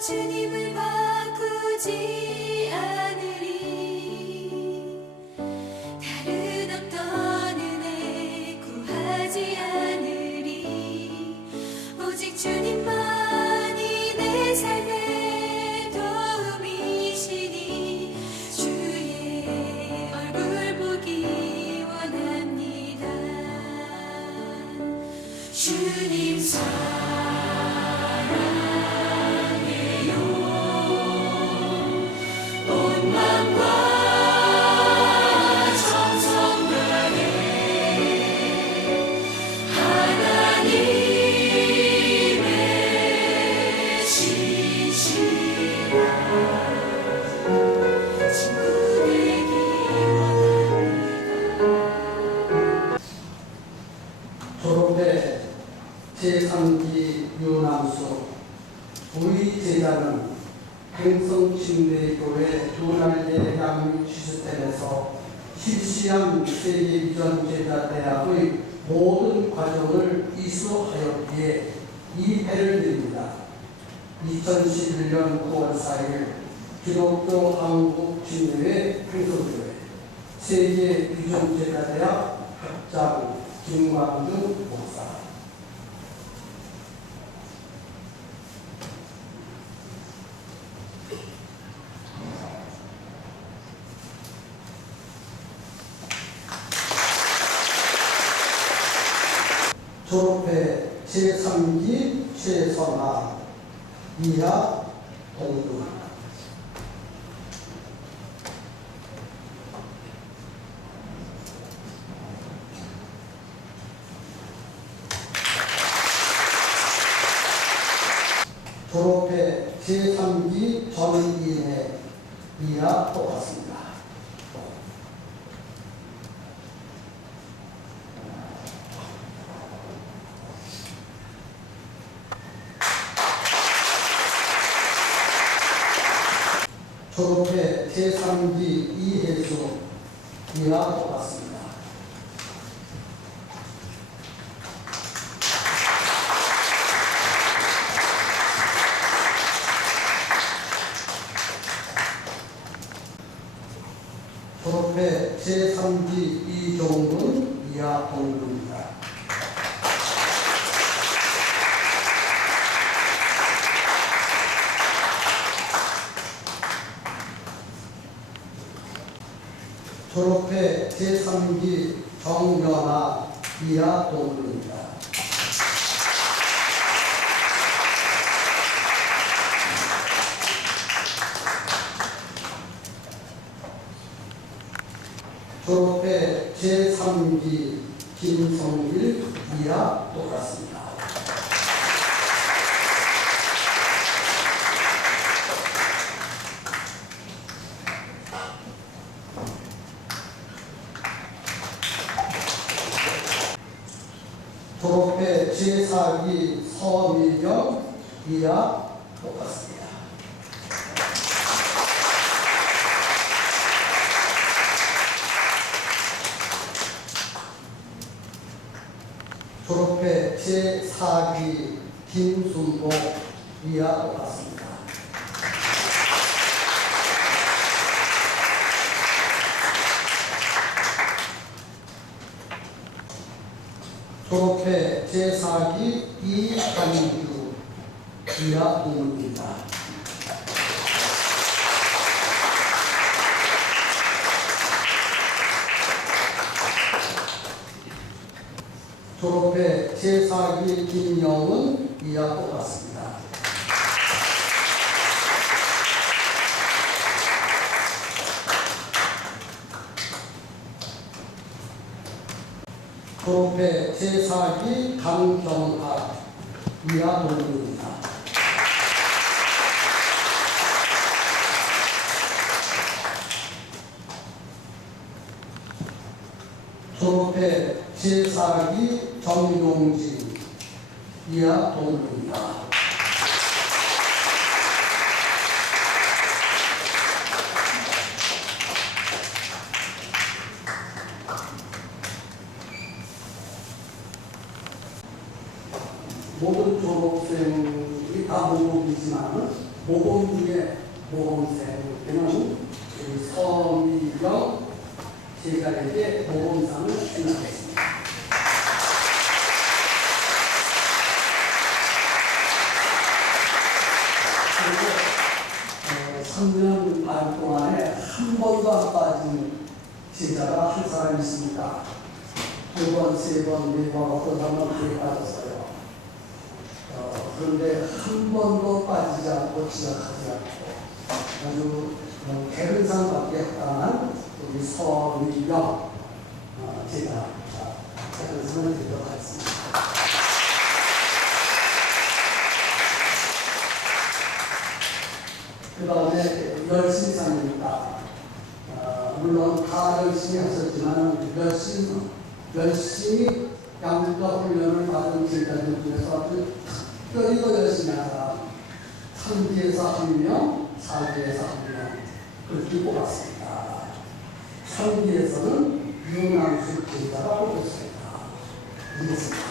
주님을 바꾸지 않으리. 다른 어떤 은혜 구하지 않으리. 오직 주님만이 내 삶의 도움이시니 주의 얼굴 보기 원합니다. 주님 졸업회 제3기 유남수 우리 제자는 행성침례교회 두날개 양육 시스템에서 실시한 세계비전 제자대학의 모든 과정을 이수하였기에 이 해를 드립니다. 2011년 9월 4일 기독교 한국침례회 행성교회 세계비전 제자대학 학장 김광주 목사. 졸업회 제3기 최선아 이하 동두. 졸업회 제3기 전인의 이하 똑같습니다. 졸업회 제3기 이혜수 이하 똑같습니다. 졸업회 제3기 이종근 이하 동구입니다. 졸업회 제3기 정연아 이하 동구입니다. 졸업회 제3기 김성일 이하 똑같습니다. 졸업회 제4기 서미경 이하 똑같습니다. 졸업회 제4기 김순복 이하 똑같습니다. 졸업회 제4기 이한규 이하 동문입니다. 졸업회 제4기 김영은 이하 똑같습니다. 졸업회 제4기 강경학 이하 동문입니다. 졸업회 제4기 정용진 이하 동문입니다. 모든 졸업생이 다 목록이지만 모범 중에 모범생을 되는 우리 서미경 제자에게 모범상을 수여하겠습니다. 그리고 3년 반 동안에 한 번도 안 빠진 제자가 한 사람 있습니다. 두 번, 세 번, 네 번, 어떤 사람은 많이 빠졌어요. 그런데 한 번도 빠지지 않고 지각하지 않고 아주 개근상 받게 합당한 우리 서미경 제자 개근상을 드리도록 하겠습니다. 그 다음에 열심상입니다. 물론 다 열심히 하셨지만 열심히 양육과 훈련을 받은 제자들 중에서 아주 특별히 더 열심히 한 사람 3기에서 1명, 4기에서 1명 그렇게 뽑았습니다. 3기에서는 윤남수 제자가 뽑혔습니다. 이겼습니다.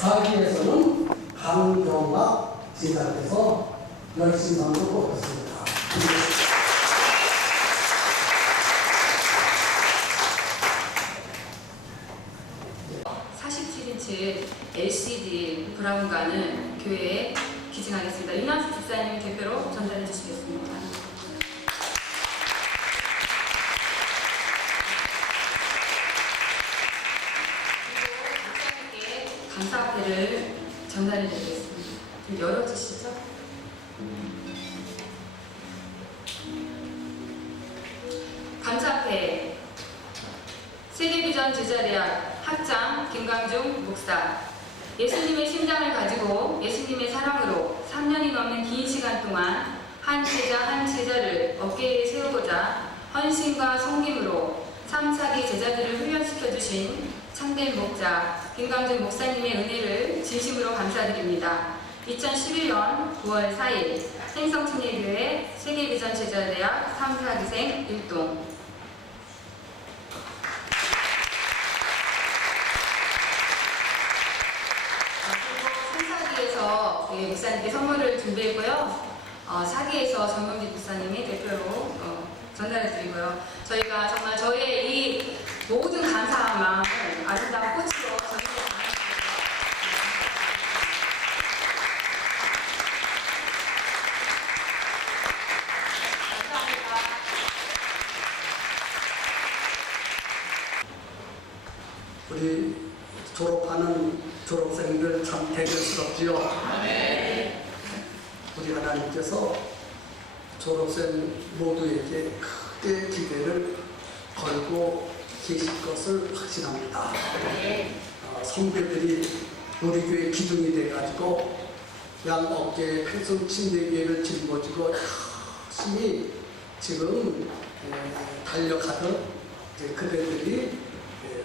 4기에서는 강경학 제자께서 열심상으로 뽑혔습니다. 47인치 LCD 브라운관을 교회에 기증하겠습니다. 윤남수 집사님이 대표로 전달해 주시겠습니다. 그리고 목사님께 감사패를 전달해 드리겠습니다. 좀 열어주시죠. 감사패 세계비전 제자대학 학장 김강중 목사, 예수님의 심장을 가지고 예수님의 사랑으로 3년이 넘는 긴 시간 동안 한 제자 한 제자를 어깨에 세우고자 헌신과 섬김으로 3, 4기 제자들을 훈련시켜 주신 참된 목자 김강중 목사님의 은혜를 진심으로 감사드립니다. 2011년 9월 4일 행성침례교회 세계비전 제자대학 3, 4기생 1동. 네, 목사님께 선물을 준비했고요. 4기에서 정명진 목사님이 대표로 전달해 드리고요. 저희가 정말 저희의 이 모든 감사한 마음을 아름다운 꽃으로 전달해 감사합니다. 우리 졸업하는 졸업생들 참 대견스럽지요. 우리 하나님께서 졸업생 모두에게 크게 기대를 걸고 계실 것을 확신합니다. 선배들이 우리 교회 기둥이 돼가지고 양 어깨에 평성침례교회를 짊어지고 열심히 지금 달려가던 그대들이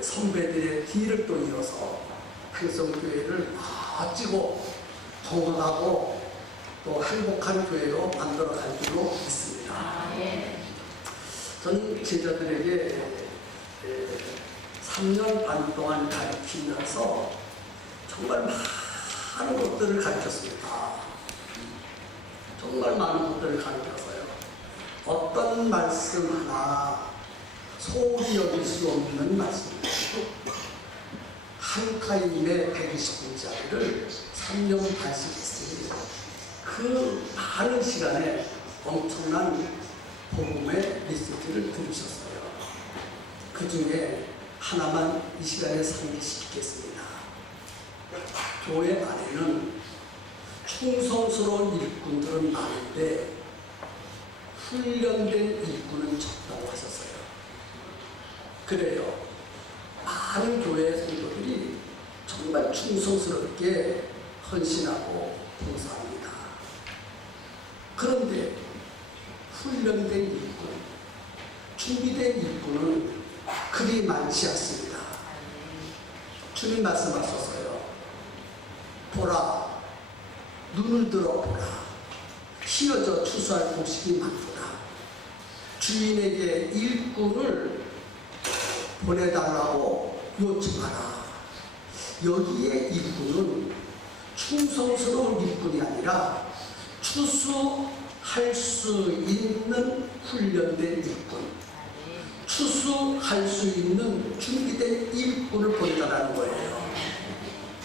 선배들의 뒤를 또 이어서 평성교회를 멋지고 건강하고 또 행복한 교회로 만들어갈 줄로 믿습니다. 저는 제자들에게 3년 반 동안 가르치면서 정말 많은 것들을 가르쳤습니다. 정말 많은 것들을 가르쳤어요. 어떤 말씀 하나 소홀히 여길 수 없는 말씀입니다. 한 타임에 120분짜리를 3년 반씩 했으니 그 많은 시간에 엄청난 복음의 리스트를 들으셨어요. 그 중에 하나만 이 시간에 상기시키겠습니다. 교회 안에는 충성스러운 일꾼들은 많은데 훈련된 일꾼은 적다고 하셨어요. 그래요. 많은 교회 성도들이 정말 충성스럽게 헌신하고 봉사합니다. 그런데 훈련된 일꾼, 준비된 일꾼은 그리 많지 않습니다. 주님 말씀하셨어요. 보라, 눈을 들어 보라. 휘어져 추수할 곡식이 많구나. 주인에게 일꾼을 보내달라고 요청하라. 여기에 일꾼은 충성스러운 일꾼이 아니라 추수할 수 있는 훈련된 일꾼, 추수할 수 있는 준비된 일꾼을 보내달라는 거예요.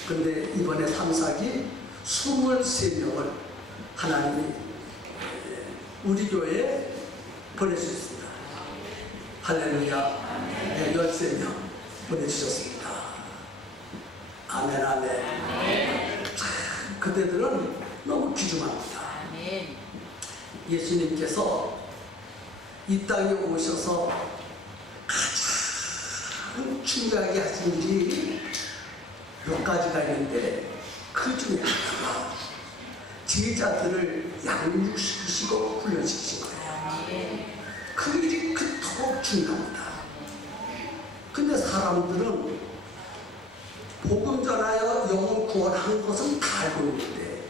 근데 이번에 3사기 23명을 하나님이 우리 교회에 보내주셨습니다. 할렐루야. 네, 13명 보내주셨습니다. 아멘, 아멘. 참, 그대들은 너무 귀중합니다. 예수님께서 이 땅에 오셔서 가장 중요하게 하신 일이 몇 가지가 있는데 그 중에 하나가 제자들을 양육시키시고 훈련시키신 거예요. 그 일이 그토록 중요합니다. 근데 사람들은 복음 전하여 영혼 구원한 것은 다 알고 있는데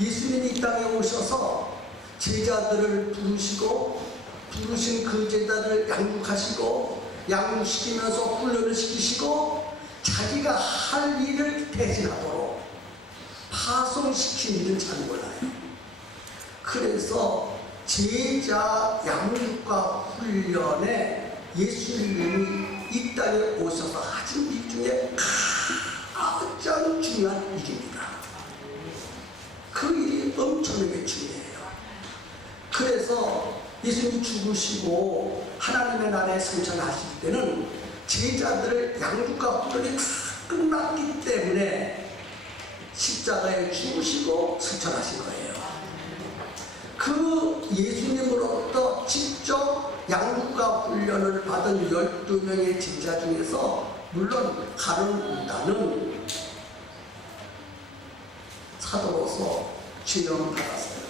예수님이 이 땅에 오셔서 제자들을 부르신 그 제자들을 양육하시고 양육시키면서 훈련을 시키시고 자기가 할 일을 대신하도록 파송시킨 일은 잘 몰라요. 그래서 제자 양육과 훈련에 예수님이 이 땅에 오셔서 하신 일 중에 가장 중요한 일입니다. 그 일이 엄청나게 중요해요. 그래서 예수님이 죽으시고 하나님의 나라에 승천하실 때는 제자들을 양육과 훈련이 다 끝났기 때문에 십자가에 죽으시고 승천하신 거예요. 그 예수님으로부터 직접 양육과 훈련을 받은 12명의 제자 중에서 물론 가룟 유다는 사도로서 지명을 받았어요.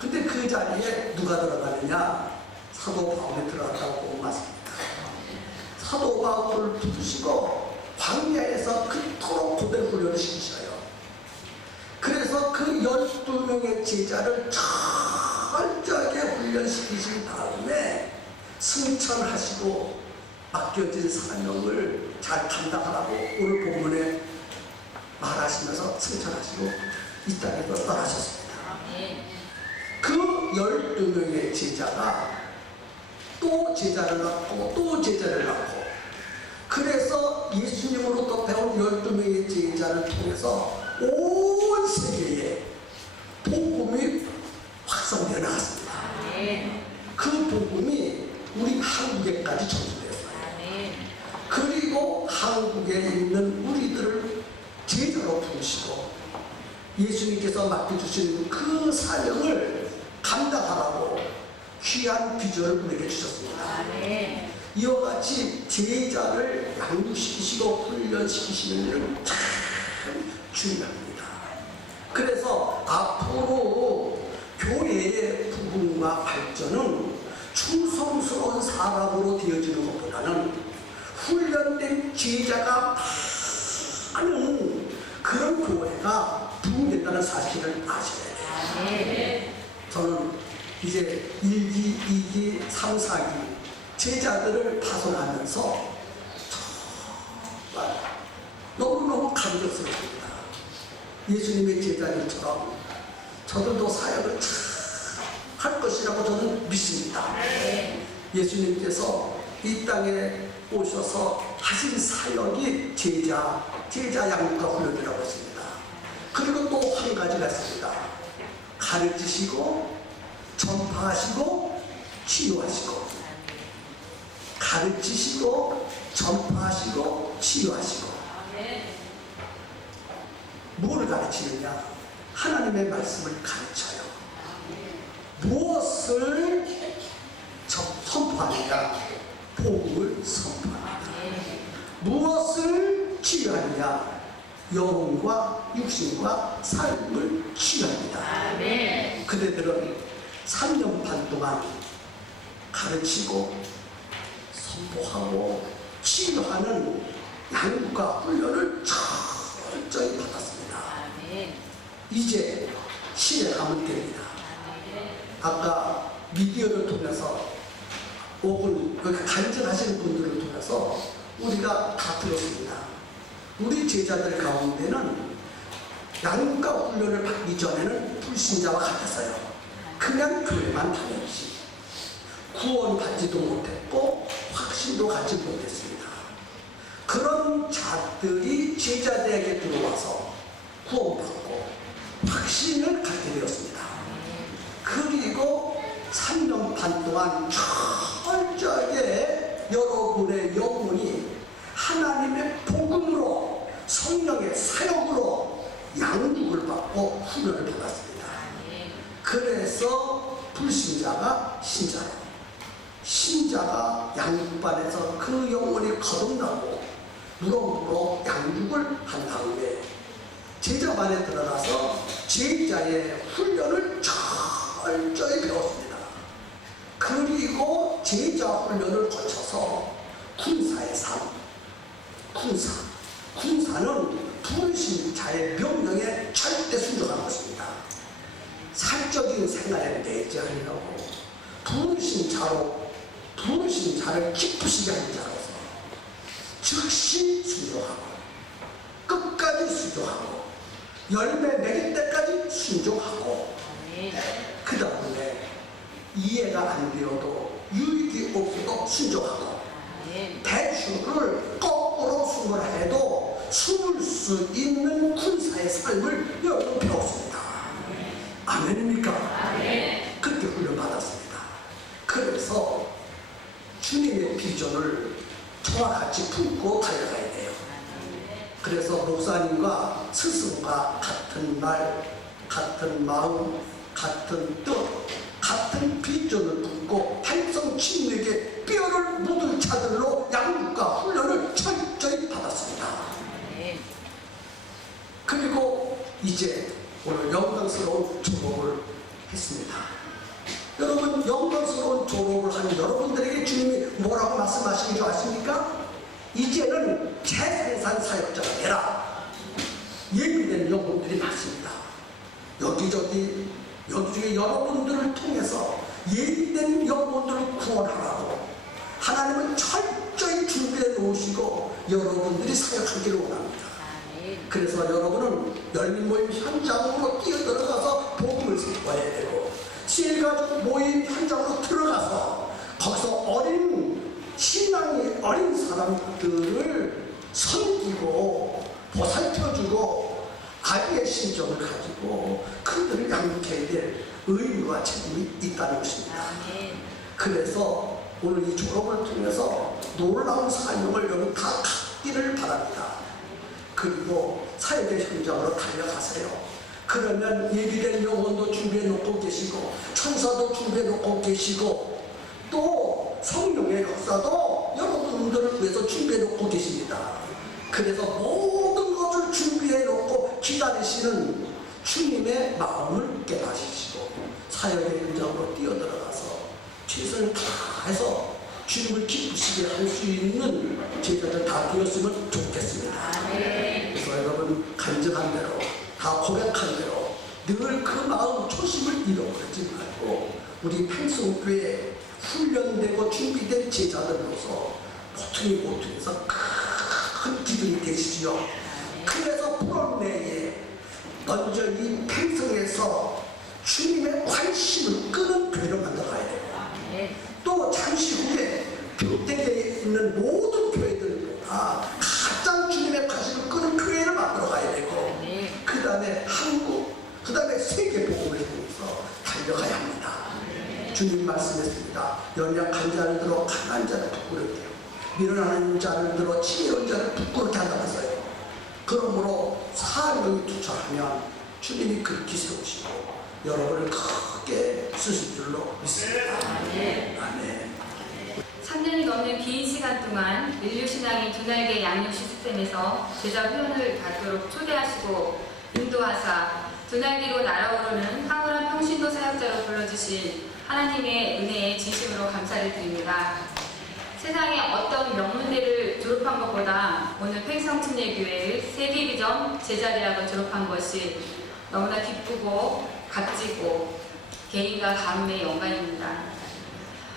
근데 그 자리에 누가 들어가느냐? 사도 바울이 들어갔다고 보고 맞습니다. 사도 바울을 부르시고 광야에서 그토록 고된 훈련을 시키셔요. 그래서 그 12명의 제자를 철저하게 훈련시키신 다음에 승천하시고 맡겨진 사명을 잘 감당하라고 오늘 본문에 말하시면서 승천하시고 이 땅에서 떠나셨습니다. 그 12명의 제자가 또 제자를 낳고 또 제자를 낳고 그래서 예수님으로부터 배운 12명의 제자를 통해서 온 세계에 복음이 확산되어 나갔습니다. 그 복음이 우리 한국에까지 전수되었어요. 그리고 한국에 있는 우리들을 제자로 부르시고 예수님께서 맡겨주신 그 사명을 감당하라고 귀한 비전을 우리에게 주셨습니다. 이와 같이 제자를 양육시키시고 훈련시키시는 일은 참 중요합니다. 그래서 앞으로 교회의 부흥과 발전은 충성스러운 사람으로 되어지는 것보다는 훈련된 제자가 많은 그런 교회가 부흥된다는 사실을 아셔야 돼요. 저는 이제 1기, 2기, 3, 4기 제자들을 파송하면서 정말 너무너무 감격스럽습니다. 예수님의 제자들처럼 저들도 사역을 할 것이라고 저는 믿습니다. 예수님께서 이 땅에 오셔서 하신 사역이 제자 양육과 훈련이라고 했습니다. 그리고 또 한 가지가 있습니다. 가르치시고 전파하시고 치유하시고 가르치시고 전파하시고 치유하시고 뭘 가르치느냐? 하나님의 말씀을 가르쳐요. 무엇을 선포하느냐? 복음을 선포합니다. 무엇을 치유하느냐? 영혼과 육신과 삶을 치유합니다. 그대들은 3년 반 동안 가르치고 선포하고 치유하는 양육과 훈련을 철저히 받았습니다. 이제 실행하면 됩니다. 아까 미디어를 통해서 혹은 여기 간증하시는 분들을 통해서 우리가 다 들었습니다. 우리 제자들 가운데는 양육과 훈련을 받기 전에는 불신자와 같았어요. 그냥 교회만 다녔지 구원받지도 못했고 확신도 갖지 못했습니다. 그런 자들이 제자들에게 들어와서 구원받고 확신을 갖게 되었습니다. 그리고 3년 반 동안 철저하게 여러분의 영혼이 하나님의 복음으로 성령의 사역으로 양육을 받고 훈련을 받았습니다. 그래서 불신자가 신자로, 신자가 양육반에서 그 영혼이 거듭나고 무럭무럭 양육을 한 다음에 제자반에 들어가서 제자의 훈련을 철저히 배웠습니다. 그리고 제자 훈련을 거쳐서 군사의 삶, 군사는 부르신 자의 명령에 절대 순종하는 것입니다. 사적인 생활에 내지 않으려고 부르신 자를 기쁘시게 하는 자로서 즉시 순종하고 끝까지 순종하고 열매 맺을 때까지 순종하고 그 다음에 이해가 안 되어도 유익이 없어도 순종하고 대추를 거꾸로 숨을 해도 숨을 수 있는 군사의 삶을 여러분 배웠습니다. 아멘입니까? 그렇게 훈련받았습니다. 그래서 주님의 비전을 저와 같이 품고 달려가야 돼요. 그래서 목사님과 스승과 같은 말, 같은 마음, 같은 뜻, 같은 비전을 품고 달성 친구에게 뼈를 묻은 자들로 양육과 훈련을 철저히 받았습니다. 그리고 이제 오늘 영광스러운 졸업을 했습니다. 여러분, 영광스러운 졸업을 하는 여러분들에게 주님이 뭐라고 말씀하시는 줄 아십니까? 이제는 재생산 사역자가 되라. 예비된 영혼들이 많습니다. 여기저기 여러분들을 통해서 예비된 영혼들을 구원하라고 하나님은 철저히 준비해 놓으시고 여러분들이 사역하기를 원합니다. 그래서 여러분은 열린 모임 현장으로 뛰어들어가서 복음을 선포해야 되고, 실가족 모임 현장으로 들어가서 거기서 신앙이 어린 사람들을 섬기고 보살펴주고 아이의 심정을 가지고 그들을 양육해야 될 의무와 책임이 있다는 것입니다. 그래서 오늘 이 졸업을 통해서 놀라운 사명을 여러분 다 갖기를 바랍니다. 그리고 사역의 현장으로 달려가세요. 그러면 예비된 영혼도 준비해 놓고 계시고 천사도 준비해 놓고 계시고 또 성령의 역사도 여러분들을 위해서 준비해 놓고 계십니다. 그래서 모든 것을 준비해 놓고 기다리시는 주님의 마음을 깨닫으시고 사역의 현장으로 뛰어들어가서 최선을 다해서 주님을 기쁘시게 할 수 있는 제자들 다 되었으면 좋겠습니다. 그래서 여러분 간증한 대로 다 고백한 대로 늘 그 마음 초심을 잃어버리지 말고 우리 팽성교회 훈련되고 준비된 제자들로서 모퉁이에서 큰 기둥이 되시지요. 그래서 불원내에 먼저 이 팽성에서 주님의 관심을 끄는 교회를 만들어가야 돼요. 또 잠시 후에 평택에 있는 모든 교회들보다 가장 주님의 관심을 끄는 교회를 만들어가야 되고 그 다음에 한국, 그 다음에 세계 복음을 통해서 달려가야 합니다. 주님 말씀했습니다. 연약한 자를 들어 강한 자를 부끄럽게 하고 미련한 자를 들어 지혜로운 자를 부끄럽게 한다고 했어요. 그러므로 사명이 투철하면 주님이 그렇게 세우시고 여러분을 크게 쓰실 줄로 믿습니다. 아멘. 3년이 넘는 긴 시간 동안 인류신앙의 두 날개 양육 시스템에서 제자 훈련을 받도록 초대하시고 인도하사 두 날개로 날아오르는 황홀한 평신도 사역자로 불러주신 하나님의 은혜에 진심으로 감사를 드립니다. 세상에 어떤 명문대를 졸업한 것보다 오늘 팽성침례교회의 세계비전 제자대학을 졸업한 것이 너무나 기쁘고 값지고 개인과 가문의 영광입니다.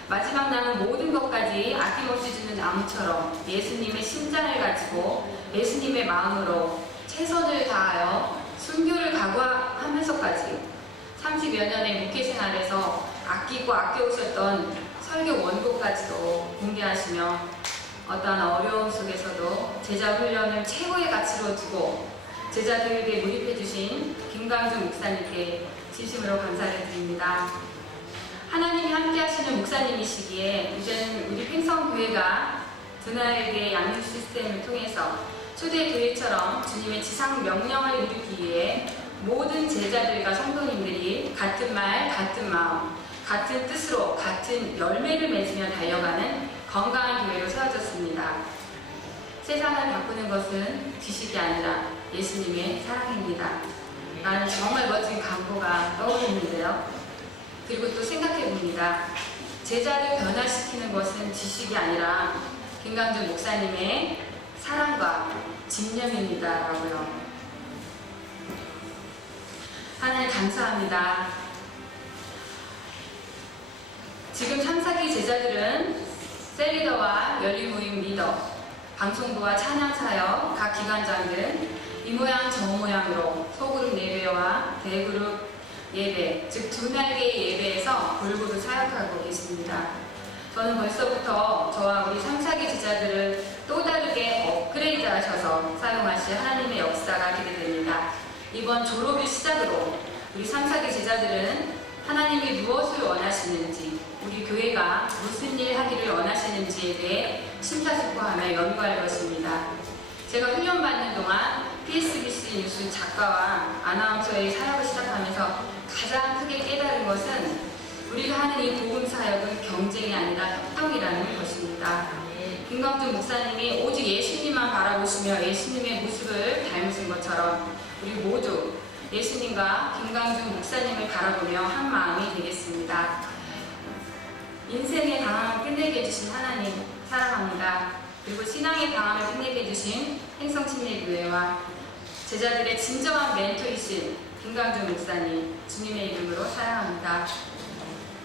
마지막 남은 모든 것까지 아낌없이 주는 나무처럼 예수님의 심장을 가지고 예수님의 마음으로 최선을 다하여 순교를 각오하면서까지 30여 년의 목회 생활에서 아끼고 아껴오셨던 설교 원고까지도 공개하시며 어떠한 어려움 속에서도 제자 훈련을 최고의 가치로 두고 제자 교육에 몰입해 주신 김광중 목사님께 진심으로 감사를 드립니다. 하나님이 함께 하시는 목사님이시기에 이제는 우리 팽성교회가 드나에게 양육 시스템을 통해서 초대교회처럼 주님의 지상 명령을 이루기 위해 모든 제자들과 성도님들이 같은 말, 같은 마음, 같은 뜻으로 같은 열매를 맺으며 달려가는 건강한 교회로 세워졌습니다. 세상을 바꾸는 것은 지식이 아니라 예수님의 사랑입니다. 라는 정말 멋진 광고가 떠오르는데요. 그리고 또 생각해 봅니다. 제자를 변화시키는 것은 지식이 아니라 김광중 목사님의 사랑과 집념입니다라고요. 하나님 감사합니다. 지금 3, 4기 제자들은 셀리더와 열린모임 리더, 방송부와 찬양사역, 각 기관장들 이 모양 저 모양으로 소그룹 예배와 대그룹 예배, 즉 두 날개의 예배에서 골고루 사역하고 계십니다. 저는 벌써부터 저와 우리 3, 4기 제자들을 또 다르게 업그레이드 하셔서 사용하실 하나님의 역사가 기대됩니다. 이번 졸업을 시작으로 우리 3, 4기 제자들은 하나님이 무엇을 원하시는지, 우리 교회가 무슨 일 하기를 원하시는지에 대해 심사숙고하며 연구할 것입니다. 제가 훈련받는 동안 PSBC 뉴스 작가와 아나운서의 사역을 시작하면서 가장 크게 깨달은 것은 우리가 하는 이 복음 사역은 경쟁이 아니라 협동이라는 것입니다. 김광중 목사님이 오직 예수님만 바라보시며 예수님의 모습을 닮으신 것처럼 우리 모두 예수님과 김광중 목사님을 바라보며 한 마음이 되겠습니다. 인생의 강함을 끝내게 해주신 하나님 사랑합니다. 그리고 신앙의 강함을 끝내게 해주신 행성침례교회와 제자들의 진정한 멘토이신 김광중 목사님 주님의 이름으로 사랑합니다.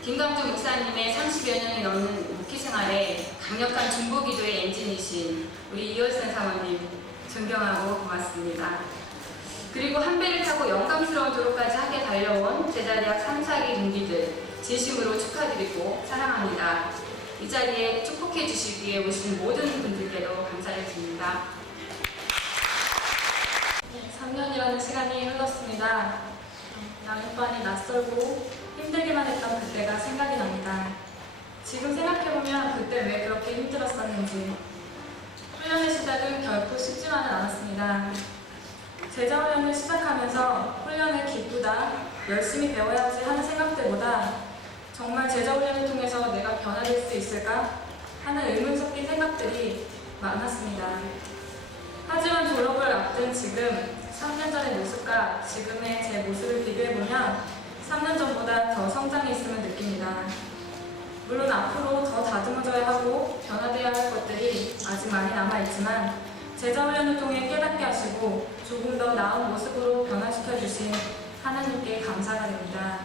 김광중 목사님의 30여 년이 넘는 목회 생활에 강력한 중보기도의 엔진이신 우리 이월선 사모님 존경하고 고맙습니다. 그리고 한 배를 타고 영광스러운 졸업까지 하게 달려온 제자대학 3, 4기 동기들 진심으로 축하드리고 사랑합니다. 이 자리에 축복해 주시기 위해 오신 모든 분들께도 감사를 드립니다. 3년이라는 시간이 흘렀습니다. 양육반이 낯설고 힘들기만 했던 그때가 생각이 납니다. 지금 생각해보면 그때 왜 그렇게 힘들었었는지. 훈련의 시작은 결코 쉽지만은 않았습니다. 제자 훈련을 시작하면서 훈련을 기쁘다, 열심히 배워야지 하는 생각들보다 정말 제자 훈련을 통해서 내가 변화될 수 있을까 하는 의문 섞인 생각들이 많았습니다. 하지만 졸업을 앞둔 지금 3년 전의 모습과 지금의 제 모습을 비교해보면 3년 전보다 더 성장했음을 느낍니다. 물론 앞으로 더 다듬어져야 하고 변화되어야 할 것들이 아직 많이 남아있지만 제자 훈련을 통해 깨닫게 하시고 조금 더 나은 모습으로 변화시켜 주신 하나님께 감사가 됩니다.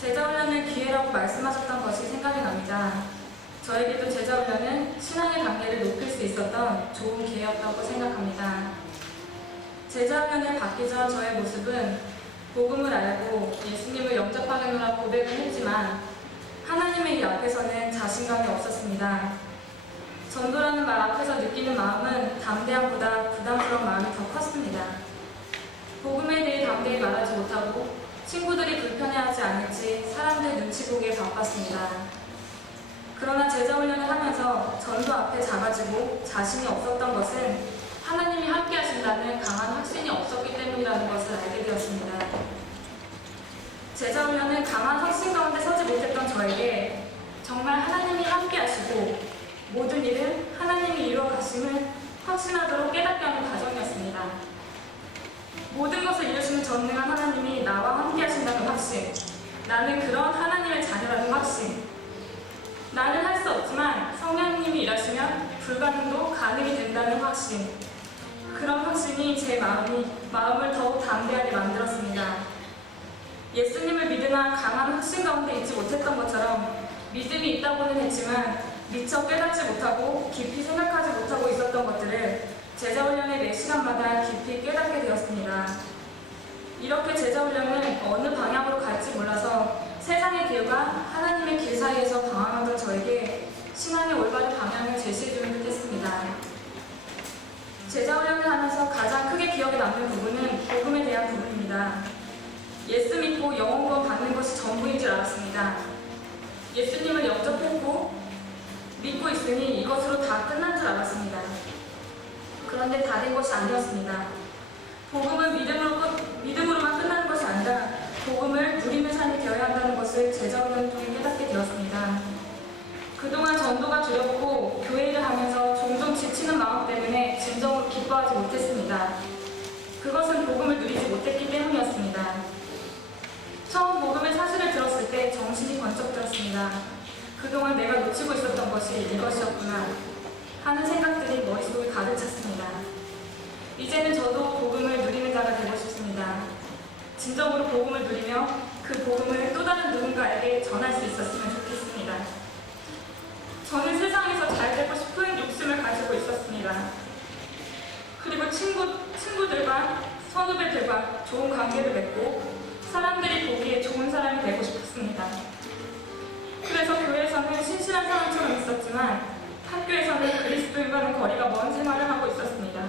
제자 훈련을 기회라고 말씀하셨던 것이 생각이 납니다. 저에게도 제자 훈련은 신앙의 단계를 높일 수 있었던 좋은 기회였다고 생각합니다. 제자 훈련을 받기 전 저의 모습은 복음을 알고 예수님을 영접하겠노라 고백을 했지만 하나님의 일 앞에서는 자신감이 없었습니다. 전도라는 말 앞에서 느끼는 마음은 담대함보다 부담스러운 마음이 더 컸습니다. 복음에 대해 담대히 말하지 못하고 친구들이 불편해하지 않을지 사람들 눈치 보기에 바빴습니다. 그러나 제자 훈련을 하면서 전도 앞에 작아지고 자신이 없었던 것은 하나님이 함께 하신다는 강한 확신이 없었기 때문이라는 것을 알게 되었습니다. 제자 훈련은 강한 확신 가운데 서지 못했던 저에게 정말 하나님이 함께 하시고 모든 일을 하나님이 이루어 가심을 확신하도록 깨닫게 하는 과정이었습니다. 모든 것을 이루시는 전능한 하나님이 나와 함께 하신다는 확신, 나는 그런 하나님의 자녀라는 확신, 나는 할 수 없지만 성령님이 일하시면 불가능도 가능이 된다는 확신, 그런 확신이 제 마음을 더욱 담대하게 만들었습니다. 예수님을 믿으나 강한 확신 가운데 있지 못했던 것처럼 믿음이 있다고는 했지만 미처 깨닫지 못하고 깊이 생각하지 못하고 있었던 것들을 제자훈련의 매 시간마다 깊이 깨닫게 되었습니다. 이렇게 제자훈련은 어느 방향으로 갈지 몰라서 세상의 길과 하나님의 길 사이에서 방황하던 저에게 신앙의 올바른 방향을 제시해주는 듯 했습니다. 제자훈련을 하면서 가장 크게 기억에 남는 부분은 복음에 대한 부분입니다. 예수 믿고 영혼구원 받는 것이 전부인 줄 알았습니다. 예수님을 영접했고 믿고 있으니 이것으로 다 끝난 줄 알았습니다. 그런데 다 된 것이 아니었습니다. 복음은 믿음으로만 끝나는 것이 아니라 복음을 누리는 삶이 되어야 한다는 것을 제자훈련을 통해 깨닫게 되었습니다. 그동안 전도가 두렵고 교회를 하면서 종종 지치는 마음 때문에 진정으로 기뻐하지 못했습니다. 그것은 복음을 누리지 못했기 때문이었습니다. 처음 복음의 사실을 들었을 때 정신이 번쩍 들었습니다. 그동안 내가 놓치고 있었던 것이 이것이었구나 하는 생각들이 머릿속에 가득 찼습니다. 이제는 저도 복음을 누리는 자가 되고 싶습니다. 진정으로 복음을 누리며 그 복음을 또 다른 누군가에게 전할 수 있었으면 좋겠습니다. 저는 세상에서 잘 되고 싶은 욕심을 가지고 있었습니다. 그리고 친구들과 선후배들과 좋은 관계를 맺고 사람들이 보기에 좋은 사람이 되고 싶었습니다. 그래서 교회에서는 신실한 사람처럼 있었지만 학교에서는 그리스도인과는 거리가 먼 생활을 하고 있었습니다.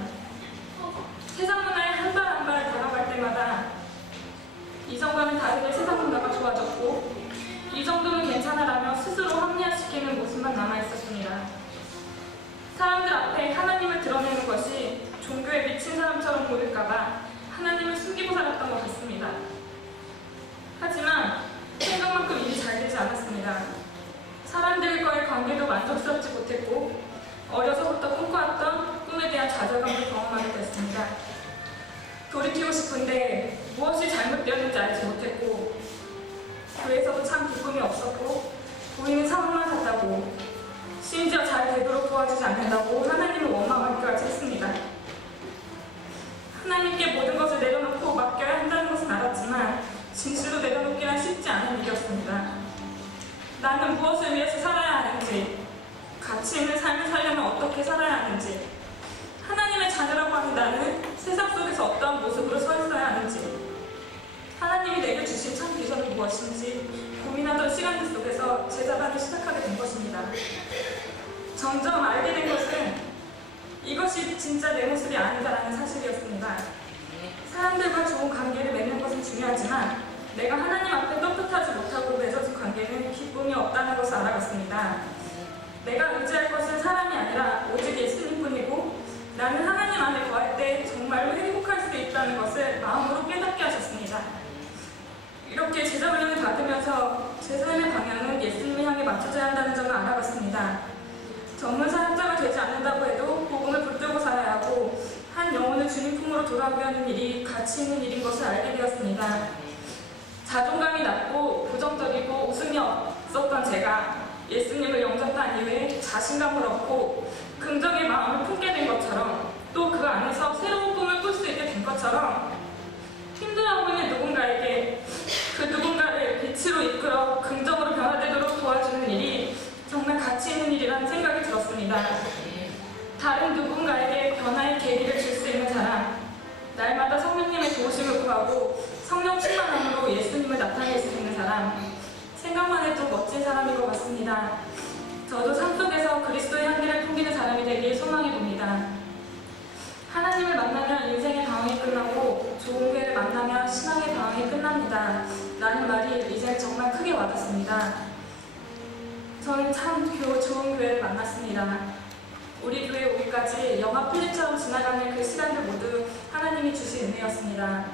세상 문화에 한 발 한 발 다가갈 때마다 이전과는 다르게 세상 문화가 좋아졌고 이 정도는 괜찮아라며 스스로 합리화시키는 모습만 남아있었습니다. 사람들 앞에 하나님을 드러내는 것이 종교에 미친 사람처럼 보일까봐 하나님을 숨기고 살았던 것 같습니다. 하지만 생각만큼 일이 잘 되지 않았습니다. 사람들과의 관계도 만족스럽지 못했고 어려서부터 꿈꿔왔던 꿈에 대한 좌절감을 경험하게 됐습니다. 돌이키고 싶은데 무엇이 잘못되었는지 알지 못했고 교회에서도 참 기쁨이 없었고 보이는 상황만 같다고 심지어 잘 되도록 도와주지 않는다고 하나님을 원망하기까지 했습니다. 하나님께 모든 것을 내려놓고 맡겨야 한다는 것은 알았지만 진실로 내려놓기란 쉽지 않은 일이었습니다. 나는 무엇을 위해서 살아야 하는지, 가치 있는 삶을 살려면 어떻게 살아야 하는지, 하나님의 자녀라고 하는 나는 세상 속에서 어떠한 모습으로 서 있어야 하는지, 하나님이 내게 주신 참 비전은 무엇인지 고민하던 시간들 속에서 제자반을 시작하게 된 것입니다. 점점 알게 된 것은 이것이 진짜 내 모습이 아니다라는 사실이었습니다. 사람들과 좋은 관계를 맺는 것은 중요하지만 내가 하나님 앞에 떳떳하지 못하고 맺어진 관계는 기쁨이 없다는 것을 알아갔습니다. 내가 의지할 것은 사람이 아니라 오직 예수님뿐이고 나는 하나님 안에 거할 때 정말로 행복할 수 있다는 것을 마음으로 깨닫게 하셨습니다. 이렇게 제자훈련을 받으면서 제 삶의 방향은 예수님을 향해 맞춰져야 한다는 점을 알아갔습니다. 전문 사역자가 되지 않는다고 해도 복음을 붙들고 살아야 하고 한 영혼을 주님 품으로 돌아오게 하는 일이 가치 있는 일인 것을 알게 되었습니다. 자존감이 낮고 부정적이고 웃음이 없었던 제가 예수님을 영접한 이후에 자신감을 얻고 긍정의 마음을 품게 된 것처럼 또 그 안에서 새로운 꿈을 꿀 수 있게 된 것처럼 힘들어하고 있는 누군가에게 그 누군가를 빛으로 이끌어 긍정으로 변화되도록 도와주는 일이 정말 가치 있는 일이라는 생각이 들었습니다. 다른 누군가에게 변화의 계기를 줄 수 있는 사람, 날마다 성령님의 도우심을 구하고 성령 충만함으로 예수님을 나타낼 수 있는 사람, 생각만 해도 멋진 사람인 것 같습니다. 저도 삶 속에서 그리스도의 향기를 풍기는 사람이 되길 소망해 봅니다. 하나님을 만나면 인생의 방황이 끝나고 좋은 교회를 만나면 신앙의 방황이 끝납니다. 라는 말이 이제 정말 크게 와닿습니다. 저는 참 좋은 교회를 만났습니다. 우리 교회 오기까지 영화 필름처럼 지나가는 그 시간들 모두 하나님이 주신 은혜였습니다.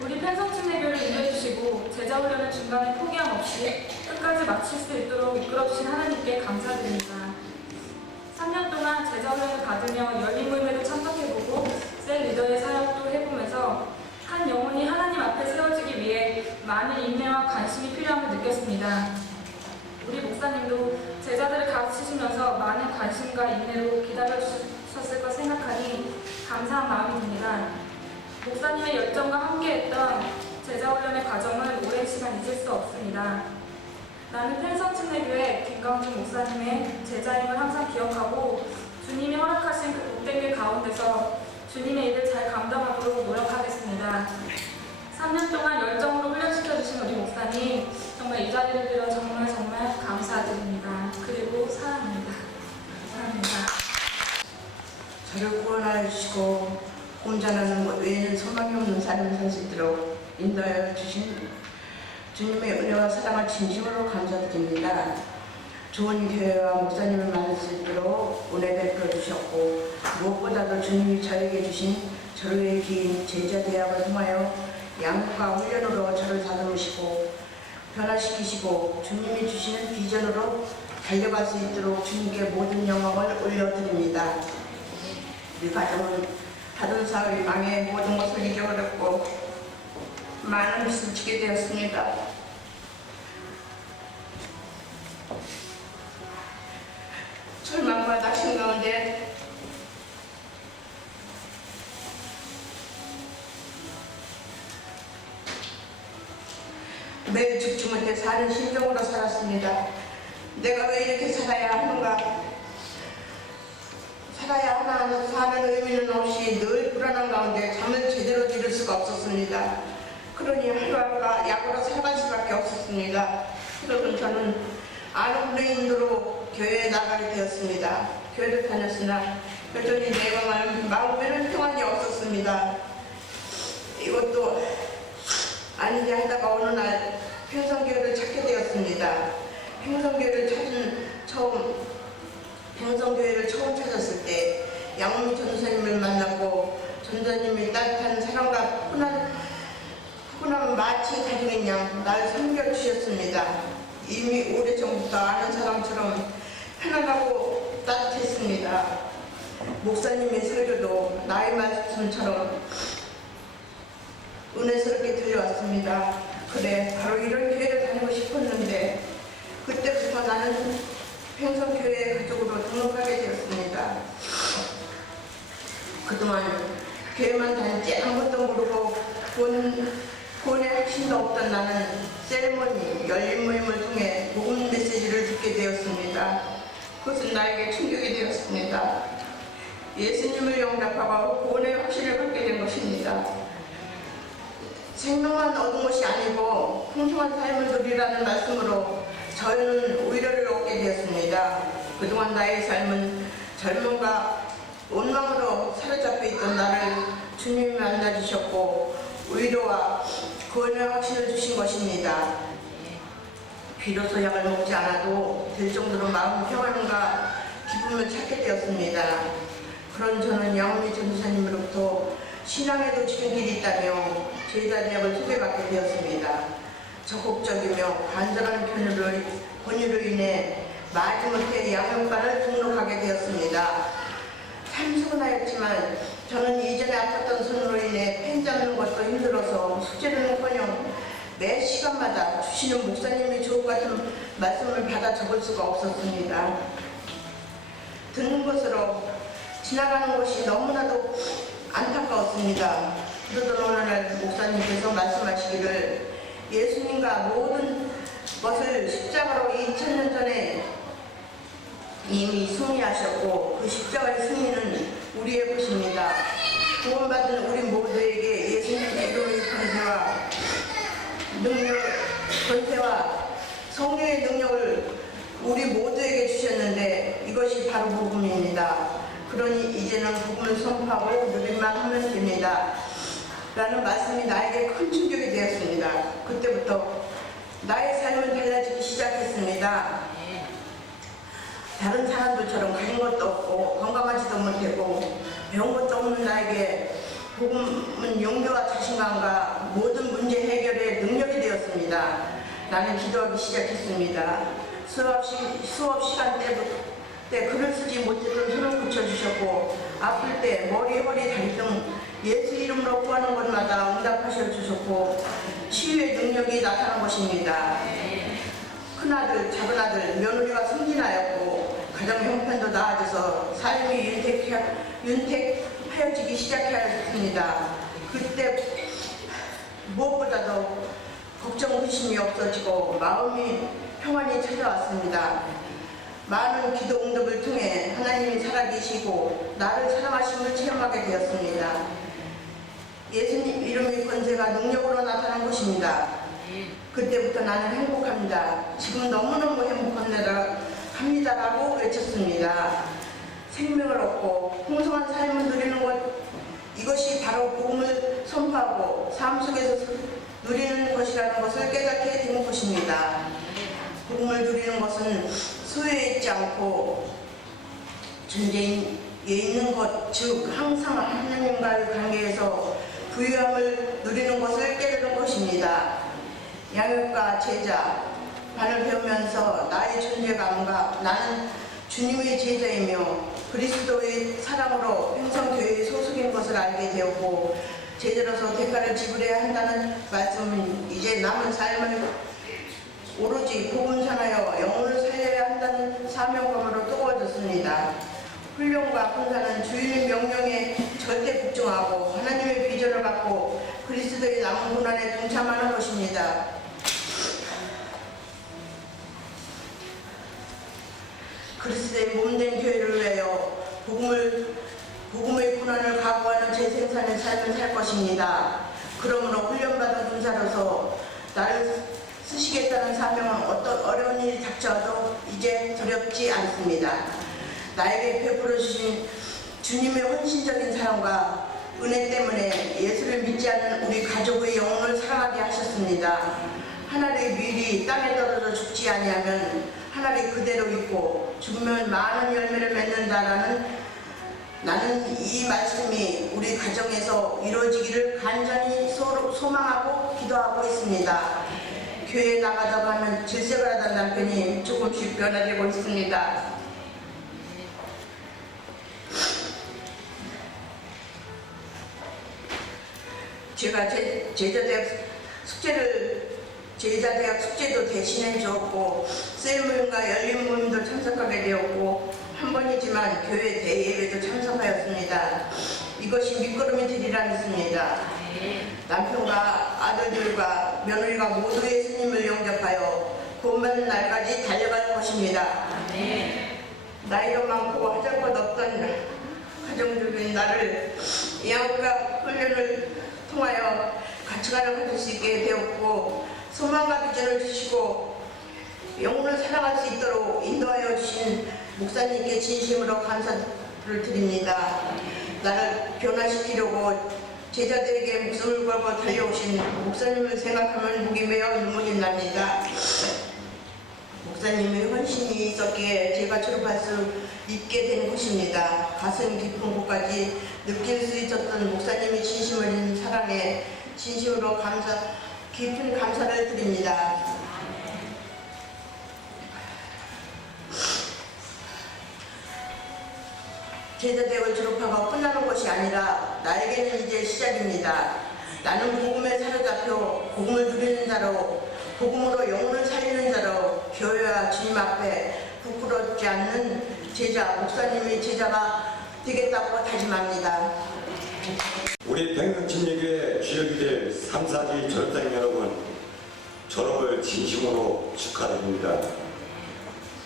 우리 편성침례교를 인도해주시고 제자훈련을 중간에 포기함 없이 끝까지 마칠 수 있도록 이끌어주신 하나님께 감사드립니다. 3년 동안 제자훈련을 받으며 열린 모임에도 참석해보고 셀 리더의 사역도 해보면서 한 영혼이 하나님 앞에 세워지기 위해 많은 인내와 관심이 필요함을 느꼈습니다. 우리 목사님도 제자들을 가르치시면서 많은 관심과 인내로 기다려주셨을 것 생각하니 감사한 마음이 듭니다. 목사님의 열정과 함께했던 제자훈련의 과정은 오랜 시간 잊을 수 없습니다. 나는 펜성침례교회 김광준 목사님의 제자임을 항상 기억하고 주님이 허락하신 그 복된 길 가운데서 주님의 일을 잘 감당하도록 노력하겠습니다. 3년 동안 열정으로 훈련시켜주신 우리 목사님 정말 이 자리를 빌어 정말 감사드립니다. 그리고 사랑합니다. 감사합니다. 저를 구원하여 주시고 혼자라는 것 외에는 소망이 없는 삶을 살 수 있도록 인도하여 주신 주님의 은혜와 사랑을 진심으로 감사드립니다. 좋은 교회와 목사님을 만날 수 있도록 은혜 베풀어 주셨고 무엇보다도 주님이 저에게 주신 저를 긴 제자 대학을 통하여 양육과 훈련으로 저를 다듬으시고 변화시키시고 주님이 주시는 비전으로 달려갈 수 있도록 주님께 모든 영광을 올려드립니다. 우리 가정은 하던 사업이 망해 모든 것을 잊어버렸고 많은 빚을 지게 되었습니다. 절망과 낙심 가운데 매일 죽지 못해 사는 심정으로 살았습니다. 내가 왜 이렇게 살아야 하는가? 살아야 하나 사는 의미는 없이 늘 불안한 가운데 잠을 제대로 이룰 수가 없었습니다. 그러니 하루하루가 약으로 살아갈 수밖에 없었습니다. 그러던 저는 아는 분의 인도로 교회에 나가게 되었습니다. 교회를 다녔으나 여전히 내가 마음에는 평안이 없었습니다. 이것도 아니지 하다가 어느 날 평성교회를 찾게 되었습니다. 평성교회를 처음 찾았을 때 양문미 전도사님을 만나고 전도사님이 따뜻한 사랑과 푸근함을 마치 가족인 양 날 섬겨주셨습니다. 이미 오래전부터 아는 사람처럼 편안하고 따뜻했습니다. 목사님의 설교도 나의 말씀처럼 은혜스럽게 들려왔습니다. 그래, 바로 이런 교회를 다니고 싶었는데 그때부터 나는 평성교회 가족으로 등록하게 되었습니다. 그동안 교회만 다녔지 아무것도 모르고 구원의 확신도 없던 나는 셀머니, 열린 모임을 통해 복음 메시지를 듣게 되었습니다. 그것은 나에게 충격이 되었습니다. 예수님을 영접하고 구원의 확신을 갖게 된 것입니다. 생명만 얻은 것이 아니고 풍성한 삶을 누리라는 말씀으로 저는 위로를 얻게 되었습니다. 그동안 나의 삶은 절망과 원망으로 사로잡혀 있던 나를 주님이 만나주셨고 위로와 구원의 확신을 주신 것입니다. 비로소 약을 먹지 않아도 될 정도로 마음 평안과 기쁨을 찾게 되었습니다. 그런 저는 양문미 전도사님으로부터 신앙에도 지름길이 있다며 제자대학을 소개받게 되었습니다. 적극적이며 간절한 권유로 인해 마지못해 양육반을 등록하게 되었습니다. 참 서운하였지만 저는 이전에 아팠던 손으로 인해 펜 잡는 것도 힘들어서 숙제는커녕 매 시간마다 주시는 목사님의 주옥 같은 말씀을 받아 적을 수가 없었습니다. 듣는 것으로 지나가는 것이 너무나도 안타까웠습니다. 그러던 어느 날 목사님께서 말씀하시기를 예수님과 모든 것을 십자가로 2000년 전에 이미 승리하셨고 그 십자가의 승리는 우리의 것입니다. 구원받은 우리 모두에게 예수님의 이름의 권세와 성령의 능력을 우리 모두에게 주셨는데 이것이 바로 복음입니다. 그러니 이제는 복음을 선포하고 누릴만 하면 됩니다. 라는 말씀이 나에게 큰 충격이 되었습니다. 그때부터 나의 삶은 달라지기 시작했습니다. 다른 사람들처럼 가진 것도 없고 건강하지도 못하고 배운 것도 없는 나에게 복음은 용기와 자신감과 모든 문제 해결의 능력이 되었습니다. 나는 기도하기 시작했습니다. 수업 시간 때 글을 쓰지 못했던 손을 고쳐주셨고 아플 때 머리, 허리, 다리 등 예수 이름으로 구하는 것마다 응답하셔 주셨고 치유의 능력이 나타난 것입니다. 큰아들, 작은아들, 며느리가 승진하였고 가정 형편도 나아져서 삶이 윤택하여지기 시작하였습니다. 그때 무엇보다도 걱정, 의심이 없어지고 마음이 평안이 찾아왔습니다. 많은 기도 응답을 통해 하나님이 살아계시고 나를 사랑하심을 체험하게 되었습니다. 예수님 이름의 권세가 능력으로 나타난 것입니다. 그때부터 나는 행복합니다. 지금 너무너무 행복합니다라고 외쳤습니다. 생명을 얻고 풍성한 삶을 누리는 것, 이것이 바로 복음을 선포하고 삶 속에서 누리는 것이라는 것을 깨닫게 된 것입니다. 복음을 누리는 것은 소유에 있지 않고 존재에 있는 것, 즉 항상 하나님과의 관계에서 부유함을 누리는 것을 깨달은 것입니다. 양육과 제자, 반을 배우면서 나의 존재감과 나는 주님의 제자이며 그리스도의 사랑으로 행성교회의 소속인 것을 알게 되었고, 제자로서 대가를 지불해야 한다는 말씀은 이제 남은 삶을 오로지 복음 전하여 영혼을 살려야 한다는 사명감으로 뜨거워졌습니다. 훈련과 군사는 주인의 명령에 절대 복종하고 하나님의 비전을 갖고 그리스도의 남은 고난에 동참하는 것입니다. 그리스도의 몸된 교회를 위하여 복음의 고난을 각오하는 재생산의 삶을 살 것입니다. 그러므로 훈련받은 군사로서 나를 쓰시겠다는 사명은 어떤 어려운 일이 닥쳐도 이제 두렵지 않습니다. 나에게 베풀어 주신 주님의 헌신적인 사랑과 은혜 때문에 예수를 믿지 않는 우리 가족의 영혼을 사랑하게 하셨습니다. 하늘의 밀이 땅에 떨어져 죽지 아니하면 하늘이 그대로 있고 죽으면 많은 열매를 맺는다라는, 나는 이 말씀이 우리 가정에서 이루어지기를 간절히 소망하고 기도하고 있습니다. 교회에 나가다가 하면 질색을 하던 남편이 조금씩 변화되고 있습니다. 제가 제자대학 숙제도 대신해 주었고 셀모임과 열린 모임도 참석하게 되었고 한 번이지만 교회 대예배도 참석하였습니다. 이것이 밑거름이 되리라 믿습니다. 남편과 아들들과 며느리가 모두 예수님을 영접하여 구원받는 날까지 달려갈 것입니다. 나이도 많고 하잘 것 없던 가정적인 나를 양육과 훈련을 통하여 가치관을 가질 수 있게 되었고 소망과 비전을 주시고 영혼을 사랑할 수 있도록 인도하여 주신 목사님께 진심으로 감사를 드립니다. 나를 변화시키려고 제자들에게 목숨을 걸고 달려오신 목사님을 생각하면 목이 메어 눈물이 납니다. 목사님의 헌신이 있었기에 제가 졸업할 수 있게 된 것입니다. 가슴 깊은 곳까지 느낄 수 있었던 목사님의 진심 어린 사랑에 진심으로 깊은 감사를 드립니다. 제자대학을 졸업하고 끝나는 것이 아니라 나에게는 이제 시작입니다. 나는 복음에 사로잡혀 복음을 누리는 자로, 복음으로 영혼을 살리는 자로 교회와 주님 앞에 부끄럽지 않는 제자, 목사님의 제자가 되겠다고 다짐합니다. 우리 백명침례교회 주역이 될 3, 4기 졸업생 여러분, 졸업을 진심으로 축하드립니다.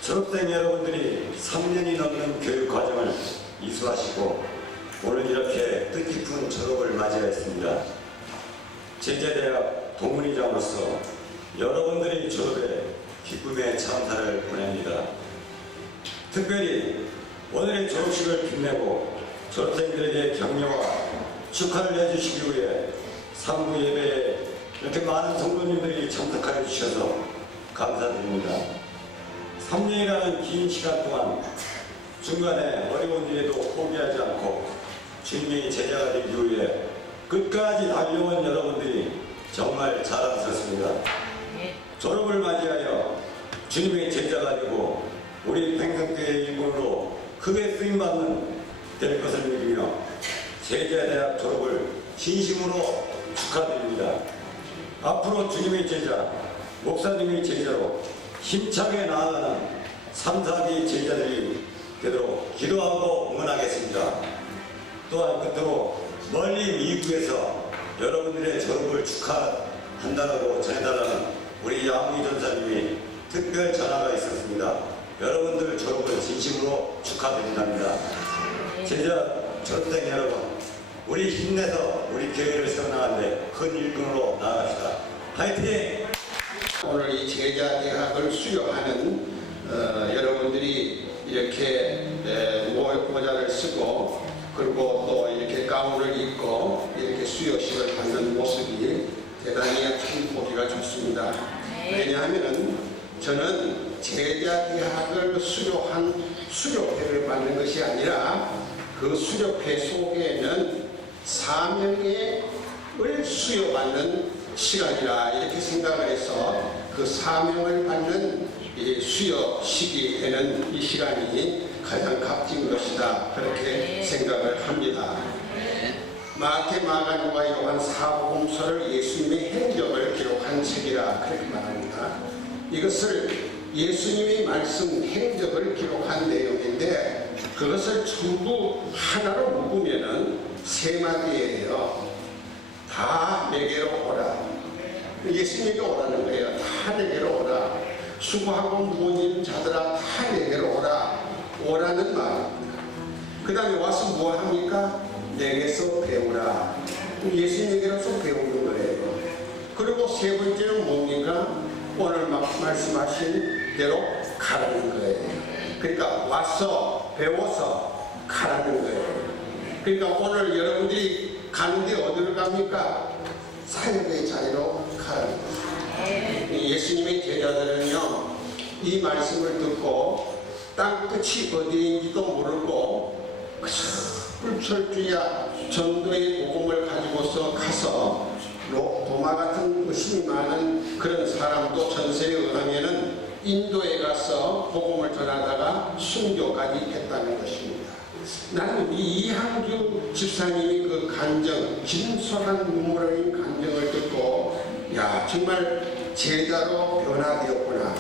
졸업생 여러분들이 3년이 넘는 교육 과정을 이수하시고 오늘 이렇게 뜻깊은 졸업을 맞이하였습니다. 제자대학 동문회장으로서 여러분들의 졸업에 기쁨의 참사를 보냅니다. 특별히 오늘의 졸업식을 빛내고 졸업생들에게 격려와 축하를 해주시기 위해 3부 예배에 이렇게 많은 성도님들이 참석하여 주셔서 감사드립니다. 3년이라는 긴 시간 동안 중간에 어려운 일에도 포기하지 않고 주님의 제자가 되기 위해 끝까지 달려온 여러분들이 정말 자랑스럽습니다. 졸업을 맞이하여 주님의 제자가 되고 우리 평생교회 일꾼으로 크게 쓰임받는 될 것을 믿으며 제자대학 졸업을 진심으로 축하드립니다. 앞으로 주님의 제자, 목사님의 제자로 힘차게 나아가는 3, 4기 제자들이 되도록 기도하고 응원하겠습니다. 또한 끝으로 멀리 미국에서 여러분들의 졸업을 축하한다고 전해달라는 우리 양미 전사님이 특별 전화가 있었습니다. 여러분들 졸업을 진심으로 축하드린답니다. 제자 졸업생 여러분, 우리 힘내서 우리 교회를 세워나가는데 큰 일꾼으로 나아갑시다. 화이팅! 오늘 이 제자대학을 수료하는 여러분들이 이렇게 모자를 쓰고 그리고 또 이렇게 가운을 입고 이렇게 수료식을 받는 모습이 대단히 참 보기가 좋습니다. 왜냐하면 저는 제자대학을 수료한 수료회를 받는 것이 아니라 그 수료회 속에는 사명을 수여받는 시간이라 이렇게 생각을 해서 그 사명을 받는 이 수여 시기에는 이 시간이 가장 값진 것이다 그렇게 생각을 합니다. 마태, 마가, 누가 요한 사복음서를 예수님의 행적을 기록한 책이라 그렇게 말합니다. 이것을 예수님의 말씀 행적을 기록한 내용인데 그것을 전부 하나로 묶으면은 세 마디예요. 다 내게로 오라. 예수님이 오라는 거예요. 다 내게로 오라. 수고하고 무거운 자들아 다 내게로 오라. 오라는 말입니다. 그 다음에 와서 뭐 합니까? 내게서 배우라. 예수님에게서 배우는 거예요. 그리고 세 번째는 뭡니까? 오늘 말씀하신 대로 가라는 거예요. 그러니까 와서 배워서 가라는 거예요. 그러니까 오늘 여러분들이 가는데 어디로 갑니까? 사역의 자리로 가라는 거예요. 예수님의 제자들은요, 이 말씀을 듣고 땅끝이 어디인지도 모르고 불철주야 전도의 복음을 가지고서 가서 도마 같은 의심이 많은 그런 사람도 전세에 의하면은 인도에 가서 복음을 전하다가 순교까지 했다는 것입니다. 나는 이 이한규 집사님이 그 간정, 진솔한 눈물 흘린 간정을 듣고 야 정말 제자로 변화되었구나.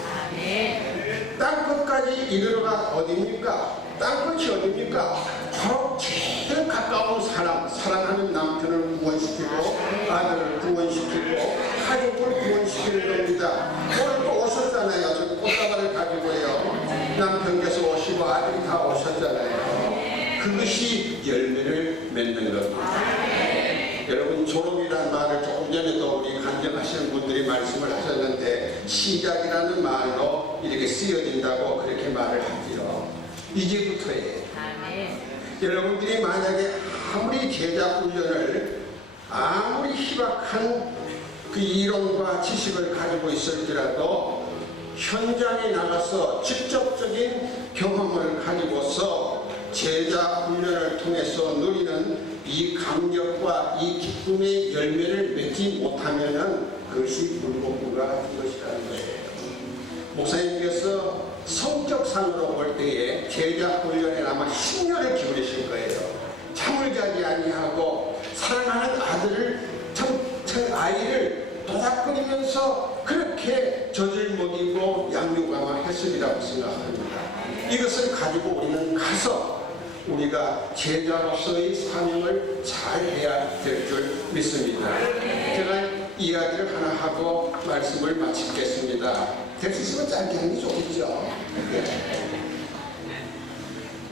땅끝까지 이르러가 어디입니까? 땅끝이 어디입니까? 바로 제일 가까운 사람, 사랑하는 남편을 구원시키고 아들을 구원시키고 가족을 구원시키는 겁니다. 오늘 또 오셨잖아요. 저 꽃다발을 가지고요. 남편께서 오시고 아들이 다 오셨잖아요. 그것이 열매를 맺는 겁니다. 여러분 졸업이라는 말을 조금 전에도 우리 간증하시는 분들이 말씀을 하셨는데 시작이라는 말로 이렇게 쓰여진다고 그렇게 말을 하지요. 이제부터예요. 여러분들이 만약에 아무리 제자 훈련을 아무리 희박한 그 이론과 지식을 가지고 있을지라도 현장에 나가서 직접적인 경험을 가지고서 제자 훈련을 통해서 누리는 이 감격과 이 기쁨의 열매를 맺지 못하면은 그것이 불공부가 것이라는 거예요. 목사님께서 성격상으로 볼 때에 제자 훈련에 아마 10년을 기울이실 거예요. 잠을 자지 아니하고 사랑하는 아들을 아이를 도닥거리면서 그렇게 젖을 먹이고 양육아마 했으리라고 생각합니다. 이것을 가지고 우리는 가서 우리가 제자로서의 사명을 잘 해야 될 줄 믿습니다. 제가 이야기를 하나 하고 말씀을 마치겠습니다. 될 수 있으면 짧게 하는 게 좋겠죠.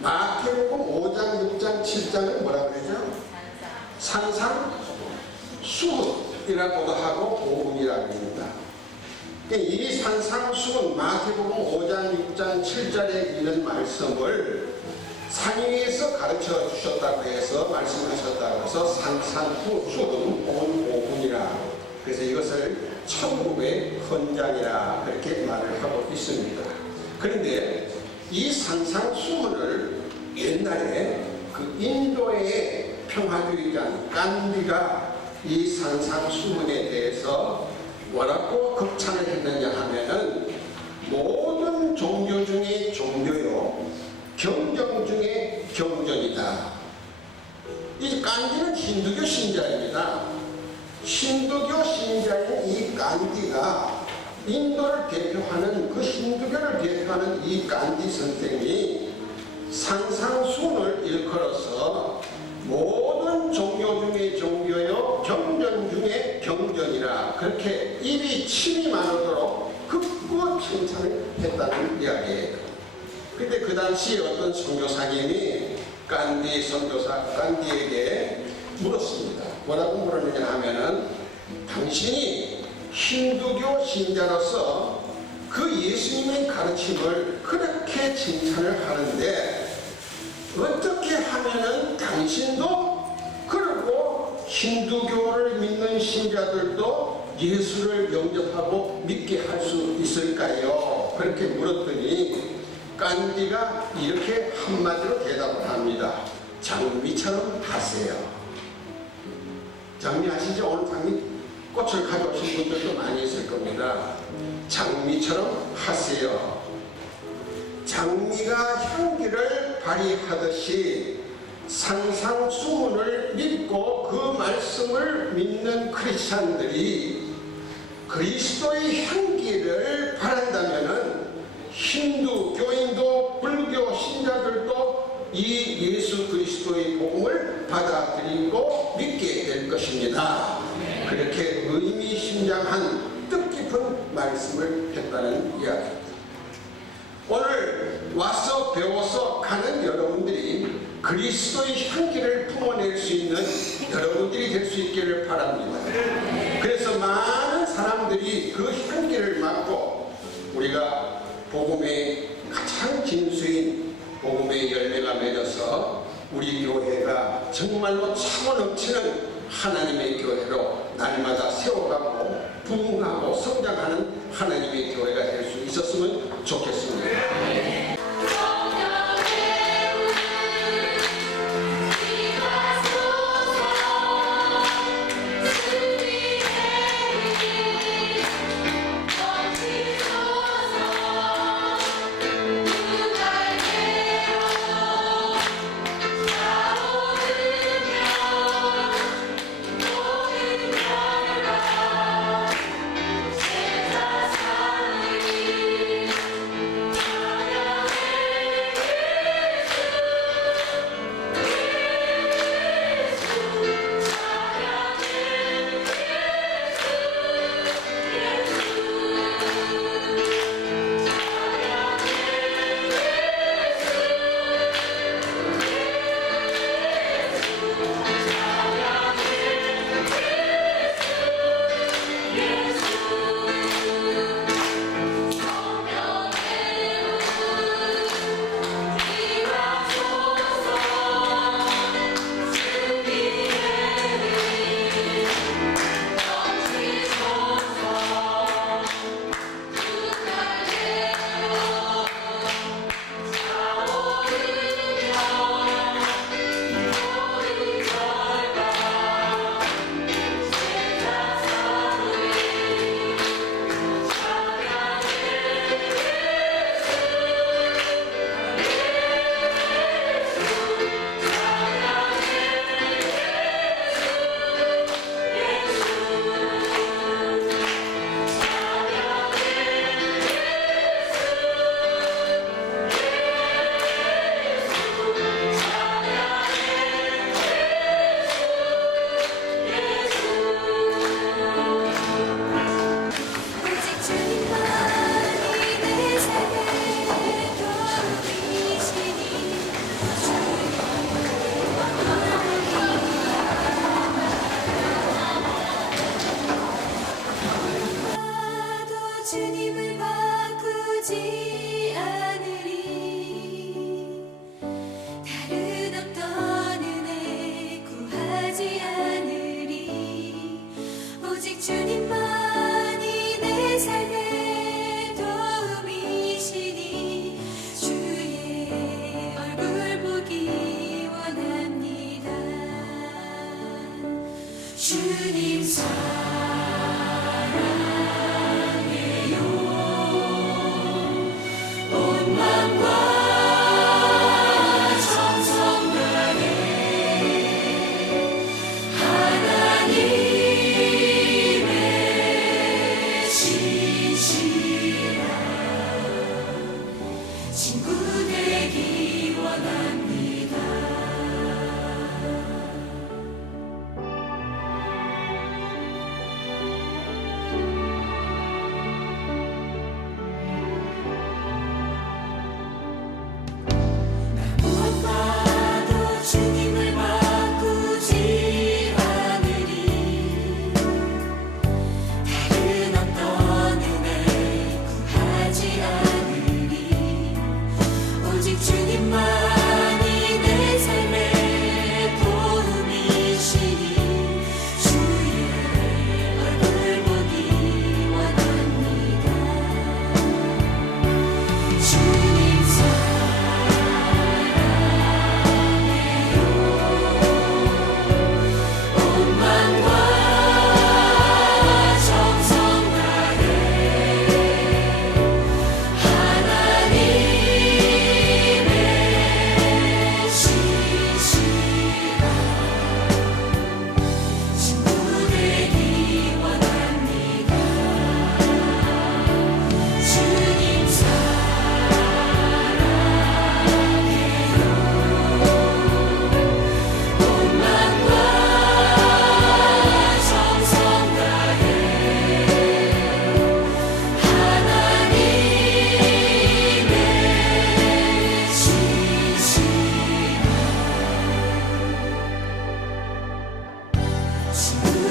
마태복음 5장, 6장, 7장을 뭐라 그러죠? 산상수훈이라고도 하고 복음이라고 합니다. 이 산상수훈 마태복음 5장, 6장, 7절에 있는 말씀을 상위에서 가르쳐 주셨다고 해서 말씀하셨다고 해서 산상수훈 복음이라 그래서 이것을 천국의 헌장이라 그렇게 말을 하고 있습니다. 그런데 이 산상수훈을 옛날에 그 인도의 평화주의자 간디가 이 산상수훈에 대해서 뭐라고 극찬을 했느냐 하면은 모든 종교 중에 종교요 경전 중에 경전이다. 이 간디는 힌두교 신자입니다. 힌두교 신자인 이 간디가 인도를 대표하는 그 힌두교를 대표하는 이 간디 선생이 산상수훈을 일컬어서 모든 종교 중에 종교요 경전 중에 경전이라 그렇게 입이 침이 많도록 극구 칭찬을 했다는 이야기예요. 근데 그 당시 어떤 선교사님이 간디 선교사 간디에게 물었습니다. 뭐라고 물었느냐 하면은 당신이 힌두교 신자로서 그 예수님의 가르침을 그렇게 칭찬을 하는데 어떻게 하면은 당신도 그리고 힌두교를 믿는 신자들도 예수를 영접하고 믿게 할 수 있을까요? 그렇게 물었더니 간디가 이렇게 한마디로 대답을 합니다. 장미처럼 하세요. 장미 아시죠? 오늘 장미 꽃을 가져오신 분들도 많이 있을 겁니다. 장미처럼 하세요. 장미가 향기를 발휘하듯이 산상수훈을 믿고 그 말씀을 믿는 크리스찬들이 그리스도의 향기를 바란다면은 힌두 교인도 불교 신자들도 이 예수 그리스도의 복음을 받아들이고 믿게 될 것입니다. 그렇게 의미심장한 뜻깊은 말씀을 했다는 이야기입니다. 오늘 와서 배워서 가는 여러분들이 그리스도의 향기를 품어낼 수 있는 여러분들이 될 수 있기를 바랍니다. 그래서 많은 사람들이 그 향기를 맡고 우리가 복음의 가장 진수인 복음의 열매가 맺어서 우리 교회가 정말로 차고 넘치는 하나님의 교회로 날마다 세워가고 부흥하고 성장하는 하나님의 교회가 될 수 있었으면 좋겠습니다. 주님을 바꾸지 않으리 다른 어떤 은혜 구하지 않으리 오직 주님만이 내 삶의 도움이시니 주의 얼굴 보기 원합니다 주님 친구 되기 원합니다. 주의